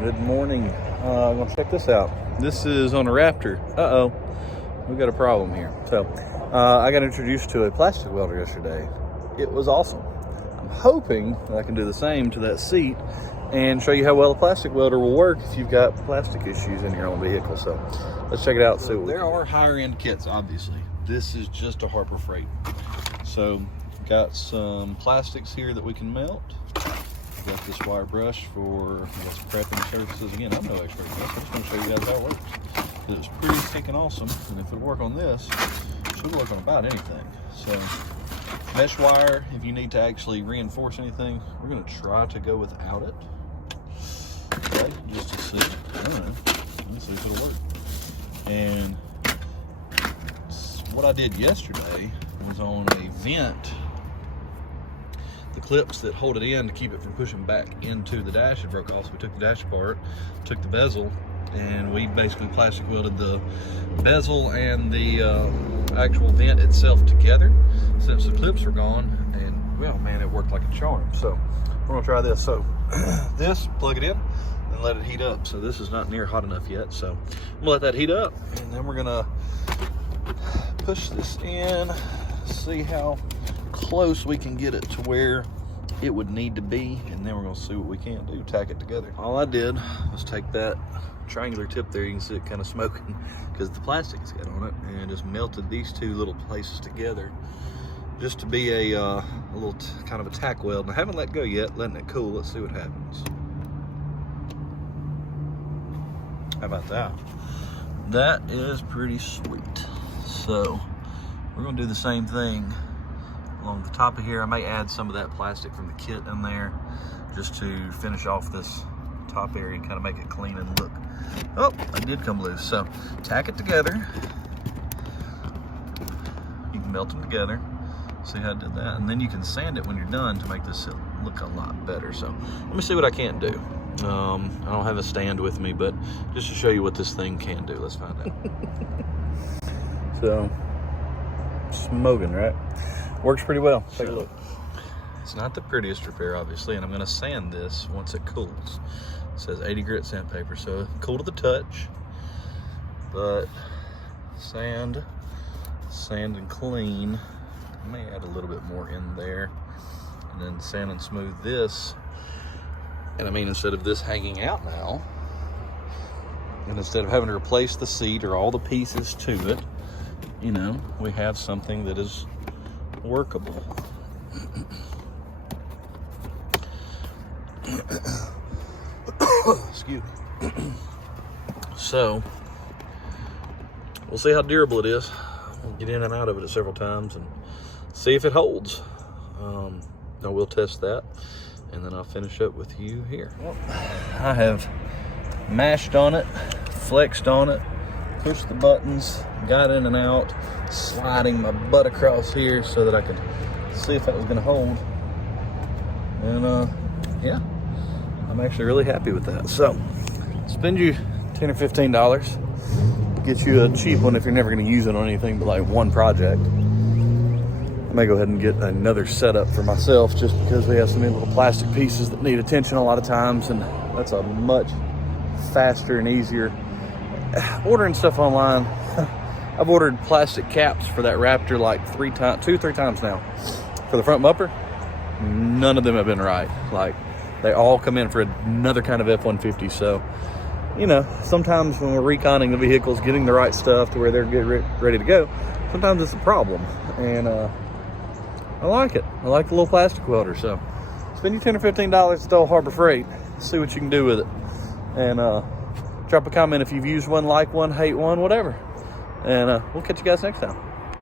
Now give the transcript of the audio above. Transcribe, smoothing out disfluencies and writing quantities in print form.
Good morning. I'm gonna check this out. This is on a Raptor. We got a problem here. So I got introduced to a plastic welder yesterday. It was awesome. I'm hoping that I can do the same to that seat and show you how well a plastic welder will work if you've got plastic issues in your own vehicle. So let's check it out. So there are higher end kits, obviously. This is just a Harbor Freight. So got some plastics here that we can melt. Got this wire brush for some prepping surfaces. Again, I'm no expert in this. I just want to show you guys how it works. It was pretty stinking awesome, and if it'll work on this, it should work on about anything. So, mesh wire, if you need to actually reinforce anything, we're going to try to go without it. Okay, just to see. I don't know. Let's see if it'll work. And what I did yesterday was on a vent. The clips that hold it in to keep it from pushing back into the dash had broke off, so we took the dash apart, took the bezel, and we basically plastic welded the bezel and the actual vent itself together since the clips were gone, and well, man, it worked like a charm. So we're gonna try this. So this, plug it in and let it heat up. So this is not near hot enough yet, so I'm gonna let that heat up, and then we're gonna push this in, see how close we can get it to where it would need to be, and then we're going to see what we can do, tack it together. All I did was take that triangular tip there, you can see it kind of smoking because the plastic has got on it, and just melted these two little places together just to be a little kind of a tack weld. And I haven't let go yet, letting it cool. Let's see what happens. How about that? That is pretty sweet. So we're going to do the same thing along the top of here. I may add some of that plastic from the kit in there just to finish off this top area and kind of make it clean and look. Oh, it did come loose. So tack it together. You can melt them together. See how I did that? And then you can sand it when you're done to make this look a lot better. So let me see what I can do. I don't have a stand with me, but just to show you what this thing can do, let's find out. So, smoking, right? Works pretty well. Take a look. It's not the prettiest repair, obviously, and I'm going to sand this once it cools. It says 80 grit sandpaper, so cool to the touch, but sand and clean. I may add a little bit more in there, and then sand and smooth this. And I mean, instead of this hanging out now, and instead of having to replace the seat or all the pieces to it, you know, we have something that is workable. Excuse me. So we'll see how durable it is. We'll get in and out of it several times and see if it holds. I will test that, and then I'll finish up with you here. Well, I have mashed on it, flexed on it, pushed the buttons, got in and out, sliding my butt across here so that I could see if that was gonna hold. And yeah, I'm actually really happy with that. So spend you $10 or $15, get you a cheap one if you're never gonna use it on anything but like one project. I may go ahead and get another setup for myself just because we have so many little plastic pieces that need attention a lot of times, and that's a much faster and easier. Ordering stuff online, I've ordered plastic caps for that Raptor like 2-3 times now. For the front bumper, none of them have been right. Like, they all come in for another kind of F-150. So, you know, sometimes when we're reconning the vehicles, getting the right stuff to where they're ready to go, sometimes it's a problem. And I like it. I like the little plastic welder. So spend you $10 or $15 at Old Harbor Freight. See what you can do with it. And drop a comment if you've used one, like one, hate one, whatever. And we'll catch you guys next time.